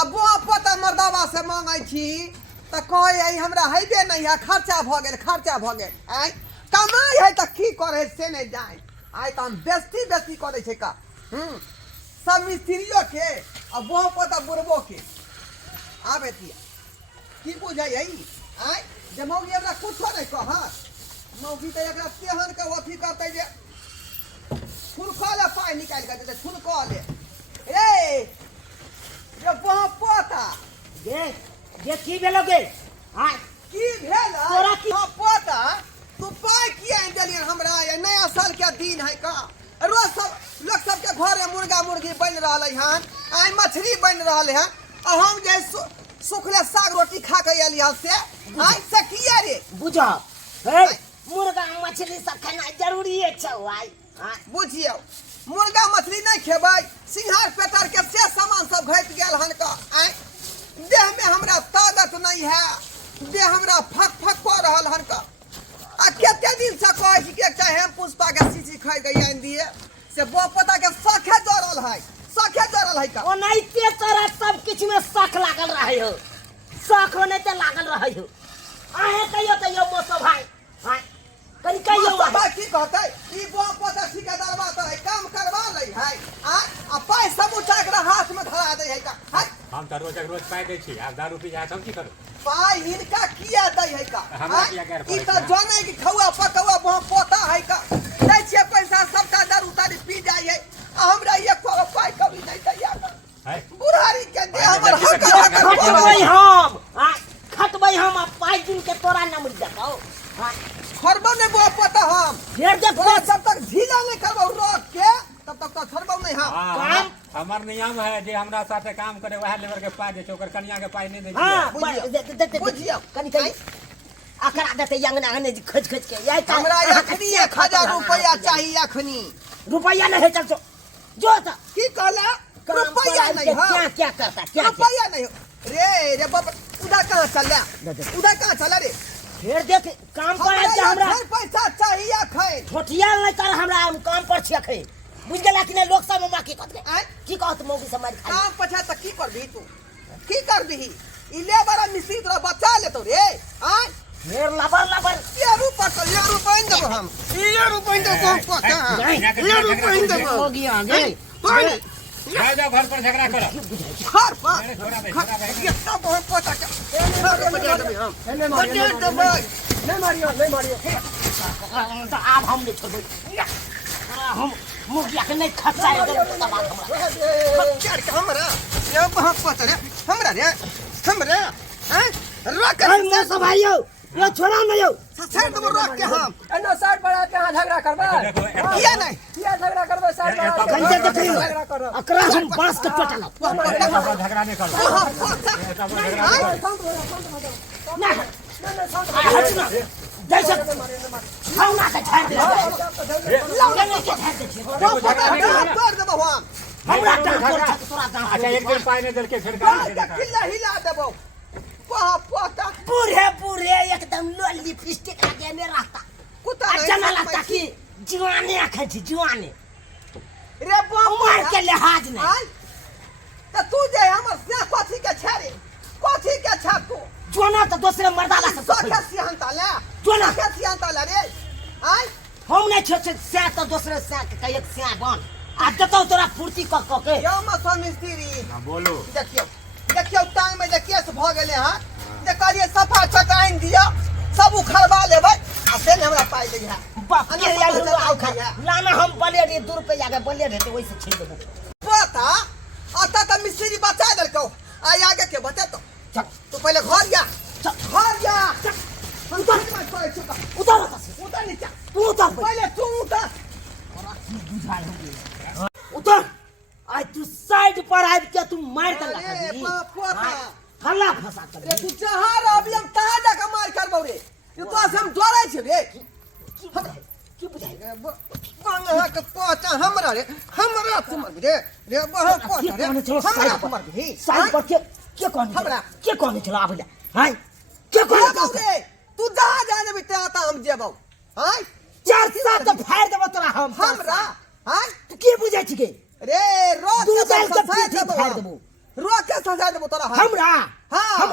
अब पोता मर्दावा से मांगे छी त कहे हमरा हेबे नहीं है, खर्चा भ गेल आई कमाई है त की करे से नहीं जाए आई त हम बेस्ती करे छे का सब मिस्त्रियों के अब बुआ पोता बुरबो के आबे तिया की बुझाई है आई जे मौगी हमरा कुछो नहीं कह मौगी त एकरा तेहन के अथी करते जे फुलखले पाई निकाल के देते फुलखले ए ये बुआ पोता ये की भेलो गे हां की भेल तोरा की पोता तू पाई किया देलियन हमरा ये नया साल के दिन है का रोज सब लोग सबके घर में मुर्गा मुर्गी बन रहा है आई मछली बन रहा है और हम जे सुखले साग रोटी खा के आली से आई से किया रे बुझा हे मुर्गा मछली सब खाना जरूरी है छौ आई बुझियो मुर्गा मछली नहीं खेबै सिंहार पेटर के से सामान सब घट गेल हन का आई देह में हमरा ताकत नहीं है देह हमरा फक कर रहल हन का आ केते दिन से कहै छी कि एकटा हम पुष्पा के सीसी खाइ गई आन दिए से बो पता के सखे जरल है का ओ नहीं ते तोरा सब किछ में शक लागल रहे हो शक होने ते लागल रहे हो आहे कहियो त यो मोसो भाई हां कनी कहियो भाई की कहतै ई बो पता ठेकेदारवा त काम करवा लै है आ पैसा मुठा के हाथ में धरा दे है का हम त रोज पाइ दै छी आ दारू पी जाय हम की करू पाई इनका किया दे है का हमरा किया कर ई त जाने कि खौआ पकौआ वहां पोता है का दै छे पैसा सबका दारू तारी पी जाय है हमरा एक पाई कभी नहीं दैया है बुढ़ारी के दे हमर हक खटबै हम पाई दिन के तोरा नंबर देतौ हां खरबो नहीं बो पता हम फेर दे जब तक ढीला नहीं करबो रोक के तब तक तो खरबो नहीं हम काम हमर नियम है जे हमरा साथे काम करे वह लेबर के पाई दे छै ओकर कन्या के पाई नहीं दे छै हां दे बुझियो कनी कनी आकरा देते यंगना ने खच के याय हमरा अखनी 1000 रुपया चाहिए अखनी रुपया नहीं चल जो त की कहला रुपया नहीं है क्या करता क्या रुपया नहीं रे बाबा उधर कहां चल रे फिर देख काम पर हमरा पैसा चाहिए खै ठोठिया नहीं कर हमरा हम काम पर छी खै बुझ गेला कि नहीं लोग सब में की कहत की कहत मौगी समाज खाई काम पछा त की कर दी तू की कर दी ई लेबर मिस्त्री तोरा बचा ले तो रे हां ढेर लबर ये रुपया तो ये रुपया देबो हम ये रुपया देबो पता ये रुपया देबो होगी आगे जा घर पर झगड़ा करो घर पर ये सब बहुत पता नहीं मारियो तो अब हम नहीं छोड़ हम मुखिया के नहीं खर्चा हमरा ये बहुत पता रे हमरा हैं रख सब भाइयों ये छोड़ा नहीं हो सर तुम रख के हम एनो साइड बढ़ा के हां झगड़ा करबा किया झगड़ा करबा साइड कंजे देखियो अकरा हम बांस के टोटल झगड़ा नहीं करो ना जैसे खाना के झाड़ दे लगने के झाड़ दे तोड़ देबो हम हमरा तोरा गांव अच्छा एक दिन पाई नहीं दल के छिड़का किल्ला हिला देबो पोता पूरे एकदम लिपस्टिक आगे में रहता कुत्ता अच्छा लगता कि जवानी आखे छी जवानी रे उमर के लिहाज नहीं त तू जे हमर से कथि के छाप तू जोना तो दूसरे मर्दाला से सोखे सिहंता ले जोना के सिहंता ले रे आई हम नहीं छोचे से तो दूसरे से के एक से बन आ देतो तोरा पूर्ति क के यो मसन मिस्त्री हां बोलो देखियो टांग में जे केस भ गेले हां जे कहलिए सफा चटाइन दिया सब उखड़वा लेबै आ से ने हमरा पाई दै है लाना हम बले रे 2 रुपया के बले रे तो वैसे छीन देबो पता आता त मिस्त्री बचा देलको आ आगे के बता तो चल तू पहले घर जा उतर नीचे तू उतर पहले तू उतर उतर आज तू साइड पर आब के तू मार दे पोता हल्ला फसा कर रे तू जहार अभी हम कहां जाके मार करबो रे तू तो हम डरै छै रे की बुझाई बंगा के पोता हमरा तुम रे बहा पोता रे हमरा तुम रे साइड पर के कौन हमरा के कौन चला आबले हाय के कौन रे तू जहां जाने बिते आता हम जेबो हाय 4 साल तो फाड़ देबो तोरा हमरा हाय तू के बुझाई छी के रे रोज तू के चल के फसाय फाड़ देबो रोक के सजा देबो तोरा हमरा हां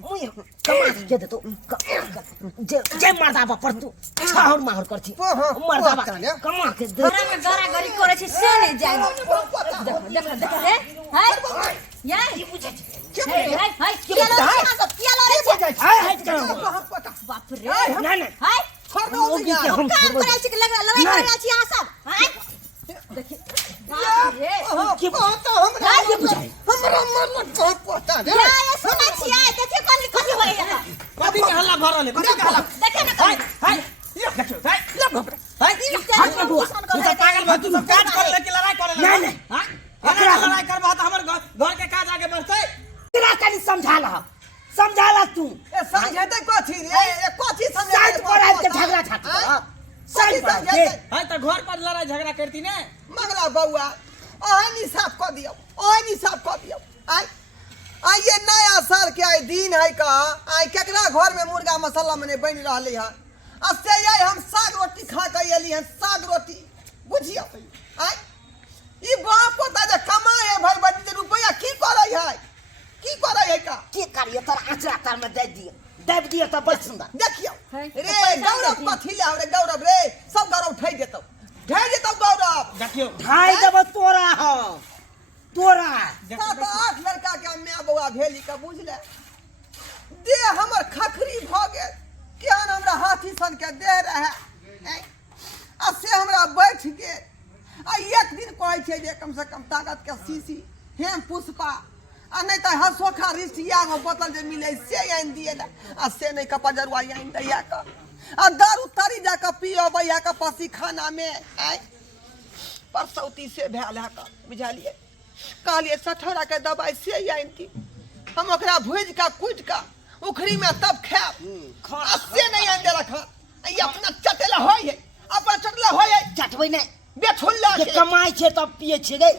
मुई कमा के दे तो जे मर्दाबा पर तू छहर माहर करछी मर्दाबा कमा के दे घरा में गरा गरी करे छी से नहीं जाय देख देख रे हाय या ये बुझे हाय हाय किया लो रे हाय करो बाप रे नहीं नहीं हाय छोड़ दो के हम काम करे छी लड़ाई करे छी आ सब हाय देखिए बाप रे के तो हमरा ये बुझे हमरा मन तो पता दे या ये सुनै छी आय देखिए कोन कथि होय है कभी के हल्ला भरल है कभी के हल्ला देखे ना हाय हाय देखो हाय लब घबरा हाय हाथ में बुआ तू तो पागल बा तू सब काज कर ले कि लड़ाई करे नहीं नहीं हां एकरा लड़ाई करबा त हमर घर के काज आगे बढ़तै तेरा कनी समझा ला तू ए समझते कथि रे ए कथि समझे साइड पर आके झगड़ा छाट साइड पर हाय त घर पर लड़ाई झगड़ा करती ने मंगला बउआ ओहनी साफ कर दियो ओहनी साफ कर दियो आई ये नया साल के आई दिन है का आई केकरा घर में मुर्गा मसाला मने बन रहले है अब से आई हम साग रोटी खा के एली हैं साग रोटी बुझियो आई ई बाप पता जे कमाए भाई बड़ी रुपया की करे है का के करियो तोरा आचरा तार में दे दिए तो बड़ सुंदर देखियो रे गौरव कथी ले रे गौरव रे सब गौरव ठै देतौ गौरव देखियो ढाई देब तोरा हो तोरा 7-8 लड़का के माय बउआ भेली का बुझले दे हमर खखरी भ गेल केहन हमरा हाथी सन के दे रहे आ से हमरा बैठ गेल आ एक दिन कहै छै जे कम से कम ताकत के सीसी हेम पुष्पा आ नहीं तो हसोखा रिश्तिया में बोतल जे मिले से आइन दिए ना आ से नहीं कपा जरुआ आइन दैया का आ दारू तारी जाके पियो भैया का पसी खाना में आई परसौती से भेल है का बुझलिए कहलिए सठौरा के दवाई से आइन की हम ओकरा भूज का कूट का उखरी में तब खाब आ से नहीं आइन दे रखा ये अपना चटेला होय है अपना चटेला होय है चटबै नै बेठुल्ला के कमाई छै तब पिए छिए गे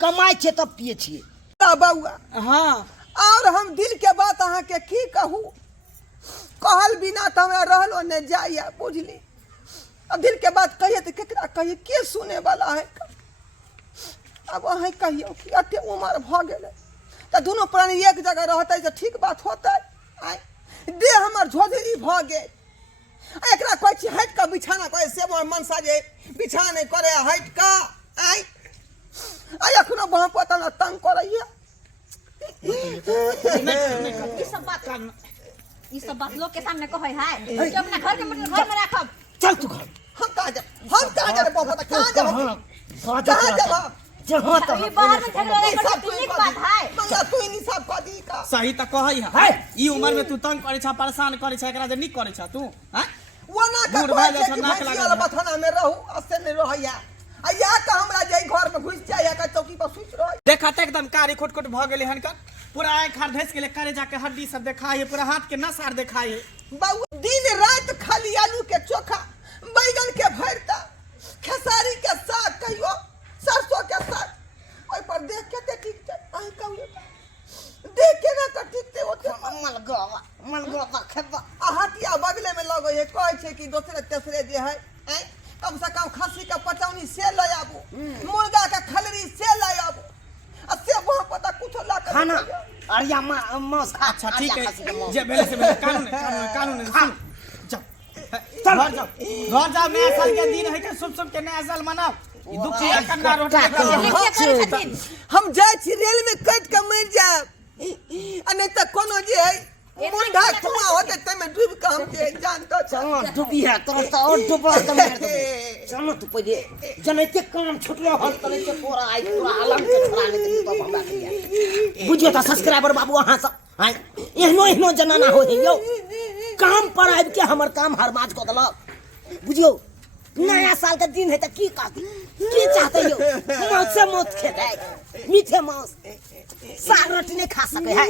कमाई छै तब पिए छिए बउआ हां और हम दिल के बात अहाँ के की कहूँ कहल बिना तो हमरा रहलो ने जाइए बुझली अब दिल के बात कहिए तो केकरा कहिए के सुने वाला है अब अहाँ कहियो कि अते उम्र भ गेलै तो दोनों प्राणी एक जगह रहते तो ठीक बात होता दे हमर झोझरी भ गेल एकरा कहै छी हट का बिछाना करे से मोर मनसा जे बिछाना नहीं करे हट का आई आई अखनो वहां पता न तंग करैया ये सब बात लोग के सामने कहै है कि अपना घर में राखब चल तू घर हम कहाँ जा बाबा कहाँ जा जहां तो ये बाहर में झगड़ा नहीं करते ठीक बात है मंगा तू इनी सब कह दी का सही त कहै है ई उम्र में तू तंग करे छ परेशान करे छ एकरा जे नहीं करे छ तू हां वो ना का बूढ़ भाई जैसा नाक भैंसी लगा वाला बथाना में रहू असे नहीं रहैया आ या का हमरा जे घर में घुस जाया का चौकी पर सुत रह देखा त एकदम कारी खोट भ गेले हनकर पूरा आंख हाथ धस गेले करे जाके हड्डी सब देखाई है पूरा हाथ के नस आर देखाई है बाबू दिन रात खाली आलू के चोखा बैगन के भरता खेसारी के साग कहियो सरसों के साग ओइ पर देख के ठीक छै आई कहियो देख के ना का ठीक ते ओते मनगवा खेबा आ हटिया बगले में लगो है कहै छै कि दूसरे तेसरे जे है कम से कम खस्सी का पचौनी से ले आबू मुर्गा का खलरी से ले आबू आ से वहां पता कुछ ला के खाना अरिया मांस खा अच्छा ठीक है जे भेले से भेले कानून सुन चल घर जाओ नया साल के दिन है के शुभ के नया साल मनाओ ई दुखिया कन्ना रोटी हम जाय छी रेल में कट के मर जाब आ नहीं त कोनो जे है मुंडा कुआं होते ते में डूब के हम के जान तो चलो डूबी है तो और डूबा तो मार दे चलो तू पहिले जनैते काम छुटलो हल तले से पूरा आई पूरा आलम के छोड़ा ले तो हमरा के बुझियो त सब्सक्राइबर बाबू अहां सब हां एहनो जनाना हो है यो काम पर आब के हमर काम हरमाज क देलक बुझियो नया साल का दिन है त की कहती की चाहते हो मौत से मौत खेते मीठे मांस साग रोटी नहीं खा सके है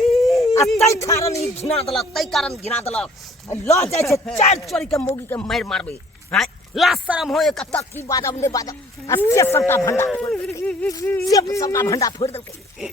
आ तई कारण ई घिना देलक तई कारण घिना देलक ल जाय छै चार चोरी के मोगी के मार मारबे हां ला शरम हो एक तक की बाजब नहीं बाजब आ से सबटा भंडा फोड़ देलकै